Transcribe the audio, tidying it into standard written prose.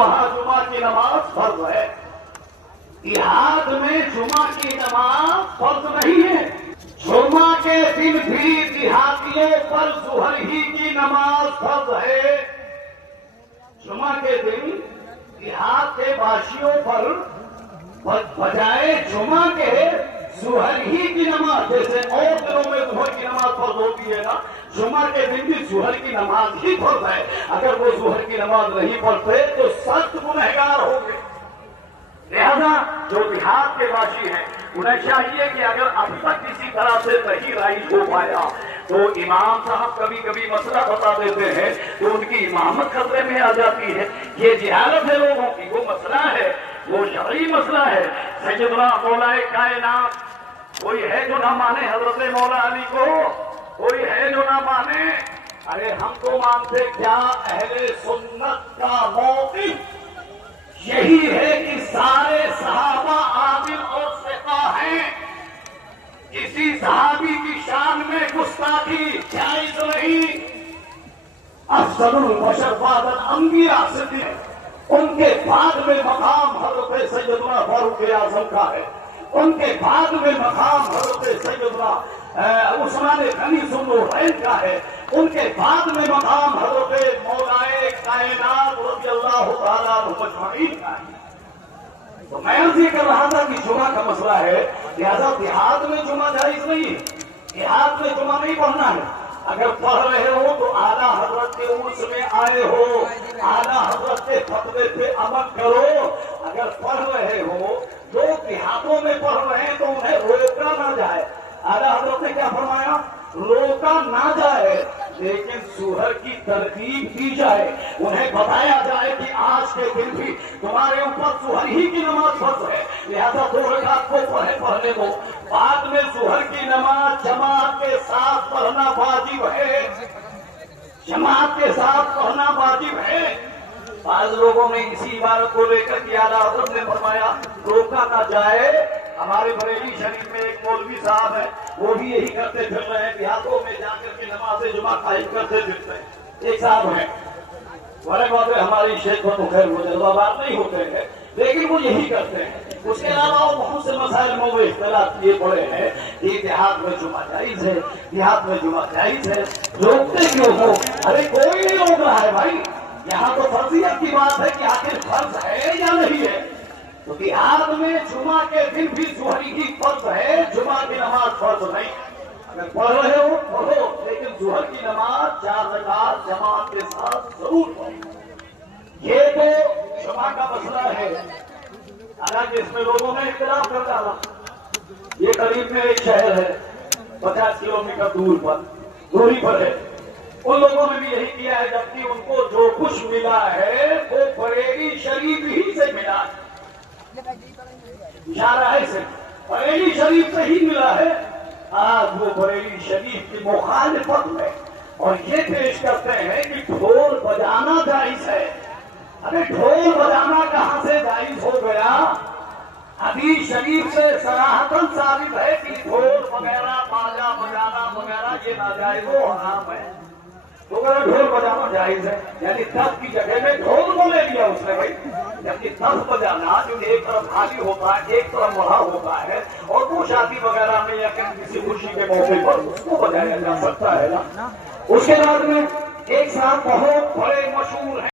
وہاں جمعہ کی نماز فرض ہے. دیہات میں جمعہ کی نماز فرض نہیں ہے. جمعہ کے دن بھی دیہاتیوں پر ظہر ہی کی نماز فرض ہے. جمعہ کے دن دیہات کے باشیوں پر بجائے جمعہ کے ظہر ہی کی نماز، جیسے اور دنوں میں ظہر کی نماز فرض ہوتی ہے نا، جمعہ کے دن بھی ظہر کی نماز ہی فرض ہے. اگر وہ ظہر کی نماز نہیں پڑھتے تو سخت گنہگار ہوں گے. لہذا جو دیہات کے باشی ہیں انہیں چاہیے کہ اگر اب تک کسی طرح سے صحیح رائج ہو پایا تو امام صاحب کبھی کبھی مسئلہ بتا دیتے ہیں تو ان کی امامت خطرے میں آ جاتی ہے. یہ جہالت ہے لوگوں کی، وہ مسئلہ ہے، وہ شرعی مسئلہ ہے. سیدنا مولا کائنات کوئی ہے جو نہ مانے حضرت مولا علی کو؟ کوئی ہے جو نہ مانے؟ ارے ہم تو مانتے. کیا اہل سنت کا موقف یہی ہے کہ سارے صحابہ عادل اور ثقہ ہیں، کسی صحابی کی شان میں گستاخی جائز نہیں. افضل البشر بعد الانبیاء صدیق، ان کے بعد میں مقام حضرت سیدنا فاروق اعظم کا ہے، ان کے بعد میں مقام حضرت سیدنا عثمان غنی ذوالنورین کا ہے، ان کے بعد میں مقام حضرت مولائے کائنات رضی اللہ تعالیٰ عنہ اجمعین کا ہے. تو میں عرض یہ کر رہا تھا کہ جمعہ کا مسئلہ ہے، لہذا دیہات میں جمعہ جائز نہیں ہے. دیہات میں جمعہ نہیں پڑھنا ہے. اگر پڑھ رہے ہو تو اعلیٰ حضرت کے عرس میں آئے ہو، اعلیٰ حضرت کے فتوے پہ عمل کرو. اگر پڑھ رہے ہو، لوگ دیہاتوں میں پڑھ رہے ہیں تو انہیں روکا نہ جائے. اعلیٰ حضرت نے کیا فرمایا؟ روکا نہ جائے لیکن ظہر کی ترغیب دی جائے. انہیں بتایا جائے کہ آج کے دن بھی تمہارے اوپر ظہر ہی کی نماز فرض ہے، لہذا 2 رکعت کو پڑھنے دو. بعد میں ظہر کی نماز جماعت کے ساتھ پڑھنا واجب ہے، جماعت کے ساتھ پڑھنا واجب ہے. بعض لوگوں نے اسی عبارت کو لے کر کے اعلیٰ حضرت نے فرمایا روکا نہ جائے. ہمارے بریلی شریف میں ایک مولوی صاحب ہے، وہ بھی یہی کرتے پھر رہے ہیں، دیہاتوں میں جا کر کے نماز جمعہ قائم کرتے پھرتے ہیں. ایک صاحب ہیں بڑے بات ہے، ہماری شیخ کو تو خیر وہ جذبہ بات نہیں ہوتے ہیں لیکن وہ یہی کرتے ہیں. اس کے علاوہ وہ بہت سے مسائل میں وہ اختلاف کیے پڑے ہیں کہ دیہات میں جمعہ جائز ہے، دیہات میں جمعہ جائز ہے. روکتے کیوں ہو؟ ارے کوئی نہیں روک رہا ہے بھائی. یہاں تو فرضیت کی بات ہے کہ آخر فرض ہے یا نہیں ہے. تو دیہات میں جمعہ کے دن بھی ظہر کی فرض ہے، جمعہ کی نماز فرض نہیں. اگر پڑھ رہے ہو پڑھو لیکن ظہر کی نماز 4 رکعت جماعت کے ساتھ ضرور پڑھو. یہ تو جمعہ کا مسئلہ ہے. حالانکہ اس میں لوگوں نے اختلاف کر ڈالا. یہ قریب میں ایک شہر ہے 50 کلومیٹر دوری پر ہے. ان لوگوں نے بھی یہی کیا ہے، جبکہ ان کو جو کچھ ملا ہے وہ بریلی شریف ہی سے ملا ہے. اشارہ سے بریلی شریف سے ہی ملا ہے. آج وہ بریلی شریف کی مخالفت میں اور یہ پیش کرتے ہیں کہ ڈھول بجانا جائز ہے. ارے ڈھول بجانا کہاں سے جائز ہو گیا؟ حدیث شریف سے صراحتاً ثابت ہے کہ ڈھول وغیرہ باجا بجانا وغیرہ یہ ناجائز و حرام ہے. تو اگر ڈھول بجانا جائز ہے یعنی 10 کی جگہ میں ڈھول کو لے لیا اس نے بھائی. جبکہ 10 بجانا جو ایک طرف خالی ہوتا ہے ایک طرف بڑا ہوتا ہے اور وہ شادی وغیرہ میں یا کسی خوشی کے موقع پر اس کو بجایا جا سکتا ہے نا. اس کے بعد میں ایک صاحب بہت بڑے مشہور ہیں.